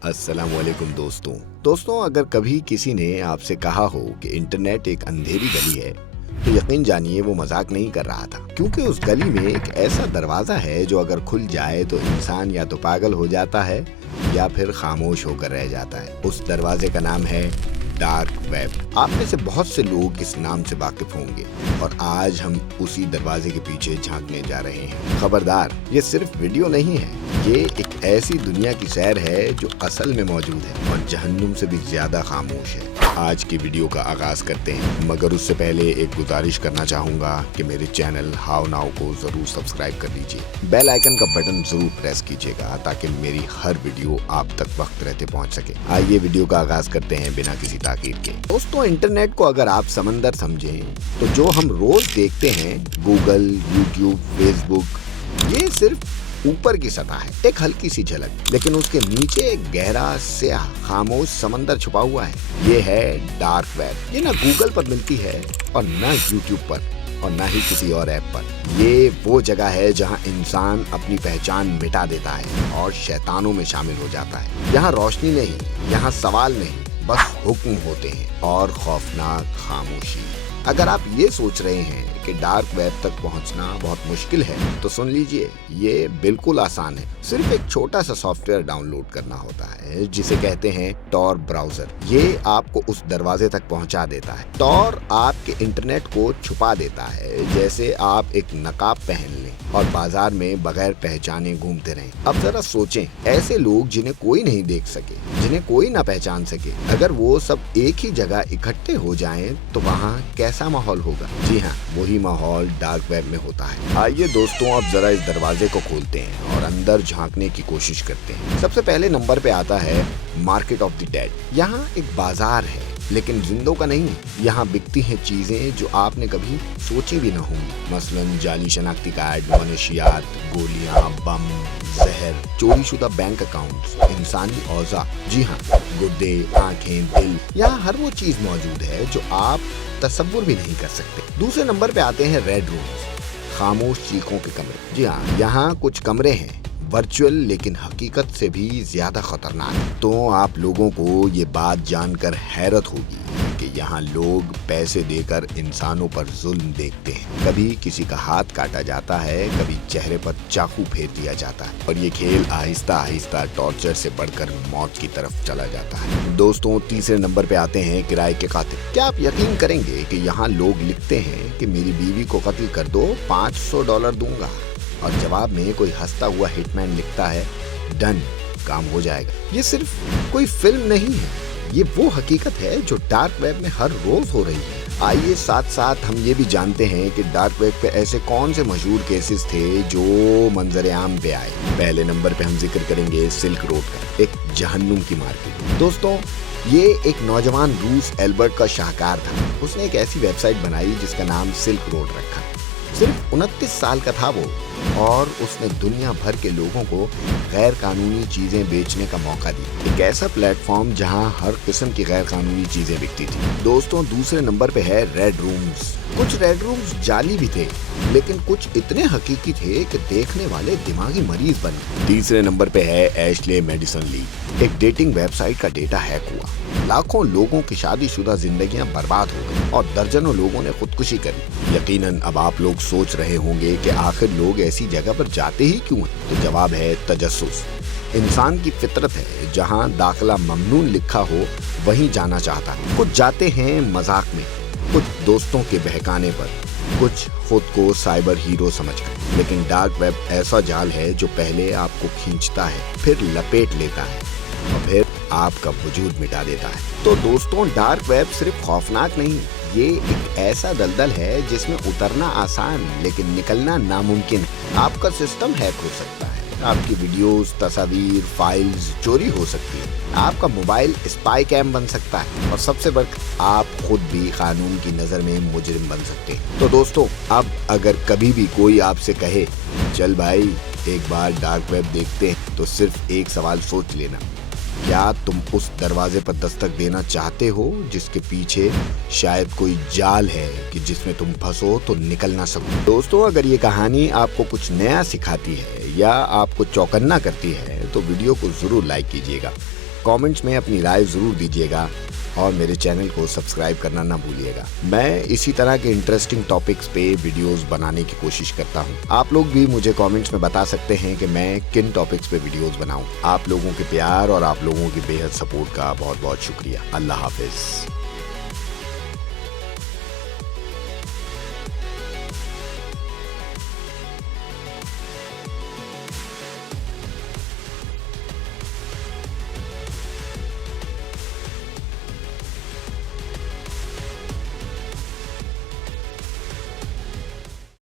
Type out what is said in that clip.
अस्सलाम वालेकुम दोस्तों अगर कभी किसी ने आपसे कहा हो कि इंटरनेट एक अंधेरी गली है तो यकीन जानिए वो मजाक नहीं कर रहा था, क्योंकि उस गली में एक ऐसा दरवाजा है जो अगर खुल जाए तो इंसान या तो पागल हो जाता है या फिर खामोश होकर रह जाता है। उस दरवाजे का नाम है डार्क वेब। आप में से बहुत से लोग इस नाम से वाकिफ होंगे और आज हम उसी दरवाजे के पीछे झांकने जा रहे हैं। खबरदार, ये सिर्फ वीडियो नहीं है, ये एक ऐसी दुनिया की सैर है जो असल में मौजूद है और जहन्नुम से भी ज्यादा खामोश है। आज की वीडियो का आगाज करते हैं, मगर उससे पहले एक गुजारिश करना चाहूंगा कि मेरे चैनल हाउ नाउ को जरूर सब्सक्राइब कर लीजिए। बेल आइकन का बटन जरूर प्रेस कीजिएगा ताकि मेरी हर वीडियो आप तक वक्त रहते पहुंच सके। आइए वीडियो का आगाज करते हैं बिना किसी ताकीर के। दोस्तों, इंटरनेट को अगर आप समंदर समझें तो जो हम रोज देखते हैं गूगल, यूट्यूब, फेसबुक, ये सिर्फ ऊपर की सतह है, एक हल्की सी झलक, लेकिन उसके नीचे एक गहरा स्याह खामोश समंदर छुपा हुआ है। ये है डार्क वेब। ये ना गूगल पर मिलती है और ना यूट्यूब पर और ना ही किसी और ऐप पर। ये वो जगह है जहां इंसान अपनी पहचान मिटा देता है और शैतानों में शामिल हो जाता है। यहाँ रोशनी नहीं, यहाँ सवाल नहीं, बस हुक्म होते हैं और खौफनाक खामोशी। अगर आप ये सोच रहे हैं कि डार्क वेब तक पहुंचना बहुत मुश्किल है तो सुन लीजिए, ये बिल्कुल आसान है। सिर्फ एक छोटा सा सॉफ्टवेयर डाउनलोड करना होता है जिसे कहते हैं टॉर ब्राउजर। ये आपको उस दरवाजे तक पहुंचा देता है। टॉर आपके इंटरनेट को छुपा देता है, जैसे आप एक नकाब पहन लें और बाजार में बगैर पहचाने घूमते रहें। अब जरा सोचें, ऐसे लोग जिन्हें कोई नहीं देख सके, जिन्हें कोई ना पहचान सके, अगर वो सब एक ही जगह इकट्ठे हो जाएं तो वहाँ कैसा माहौल होगा? जी हाँ, वही माहौल डार्क वेब में होता है। आइए दोस्तों, अब जरा इस दरवाजे को खोलते हैं और अंदर झांकने की कोशिश करते हैं। सबसे पहले नंबर पे आता है मार्केट ऑफ द डेड। यहाँ एक बाजार है, लेकिन जिंदों का नहीं। यहाँ बिकती हैं चीजें जो आपने कभी सोचे भी ना होंगी, मसलन जाली शनाख्ती कार्ड, मनशियात, गोलियां, बम, जहर, चोरीशुदा बैंक अकाउंट्स, इंसानी औज़ा। जी हाँ, गुर्दे, आंखें, दिल, यहाँ हर वो चीज मौजूद है जो आप तसव्वुर भी नहीं कर सकते। दूसरे नंबर पे आते हैं रेड रूम्स, खामोश चीखों के कमरे। जी हाँ, यहाँ कुछ कमरे हैं वर्चुअल लेकिन हकीकत से भी ज्यादा खतरनाक। तो आप लोगों को ये बात जानकर हैरत होगी कि यहाँ लोग पैसे देकर इंसानों पर जुल्म देखते हैं। कभी किसी का हाथ काटा जाता है, कभी चेहरे पर चाकू फेर दिया जाता है और ये खेल आहिस्ता आहिस्ता टॉर्चर से बढ़कर मौत की तरफ चला जाता है। दोस्तों, तीसरे नंबर पे आते हैं किराए के कातिल। क्या आप यकीन करेंगे कि यहाँ लोग लिखते हैं कि मेरी बीवी को कत्ल कर दो, $500 दूंगा, और जवाब में कोई हंसता हुआ हिटमैन लिखता है डन, काम हो जाएगा। ये सिर्फ कोई फिल्म नहीं है, ये वो हकीकत है जो डार्क वेब में हर रोज हो रही है। आइए साथ साथ हम ये भी जानते हैं कि डार्क वेब पे ऐसे कौन से मशहूर केसेस थे जो मंजर आम पे आए। पहले नंबर पे हम जिक्र करेंगे सिल्क रोड का, एक जहन्नुम की मार्केट। दोस्तों, ये एक नौजवान रूस एल्बर्ट का शाहकार था। उसने एक ऐसी वेबसाइट बनाई जिसका नाम सिल्क रोड रखा। सिर्फ 29 साल का था वो और उसने दुनिया भर के लोगों को गैर कानूनी चीजें बेचने का मौका दिया। एक ऐसा प्लेटफॉर्म जहां हर किस्म की गैर कानूनी चीजें बिकती थी। दोस्तों, दूसरे नंबर पे है रेड रूम्स। कुछ रेड रूम्स जाली भी थे, लेकिन कुछ इतने हकीकी थे कि देखने वाले दिमागी मरीज बन गए। तीसरे नंबर पे है एशले मेडिसन ली। एक डेटिंग वेबसाइट का डेटा हैक हुआ, लाखों लोगों की शादीशुदा जिंदगियां बर्बाद हो गई और दर्जनों लोगों ने खुदकुशी करी। यकीनन अब आप लोग सोच रहे होंगे कि आखिर लोग ऐसी जगह पर जाते ही क्यों हैं? तो जवाब है तजस्सुस। इंसान की फितरत है, जहां दाखिला ममनून लिखा हो वहीं जाना चाहता है। कुछ जाते हैं मजाक में, कुछ दोस्तों के बहकाने पर, कुछ खुद को साइबर हीरो समझकर। लेकिन डार्क वेब ऐसा जाल है जो पहले आपको खींचता है, फिर लपेट लेता है और फिर आपका वजूद मिटा देता है। तो दोस्तों, डार्क वेब सिर्फ खौफनाक नहीं, ये एक ऐसा दलदल है जिसमें उतरना आसान लेकिन निकलना नामुमकिन है। आपका सिस्टम हैक हो सकता है, आपकी वीडियोस, तस्वीर, फाइल्स चोरी हो सकती है, आपका मोबाइल स्पाई कैम बन सकता है और सबसे बढ़कर आप खुद भी कानून की नजर में मुजरिम बन सकते हैं। तो दोस्तों, अब अगर कभी भी कोई आपसे कहे चल भाई एक बार डार्क वेब देखते हैं, तो सिर्फ एक सवाल सोच लेना, क्या तुम उस दरवाजे पर दस्तक देना चाहते हो जिसके पीछे शायद कोई जाल है कि जिसमें तुम फंसो तो निकल ना सको। दोस्तों, अगर ये कहानी आपको कुछ नया सिखाती है या आपको चौकन्ना करती है तो वीडियो को जरूर लाइक कीजिएगा। कमेंट्स में अपनी राय जरूर दीजिएगा और मेरे चैनल को सब्सक्राइब करना ना भूलिएगा। मैं इसी तरह के इंटरेस्टिंग टॉपिक्स पे वीडियोस बनाने की कोशिश करता हूँ। आप लोग भी मुझे कमेंट्स में बता सकते हैं कि मैं किन टॉपिक्स पे वीडियोस बनाऊं। आप लोगों के प्यार और आप लोगों की बेहद सपोर्ट का बहुत बहुत शुक्रिया। अल्लाह हाफिज।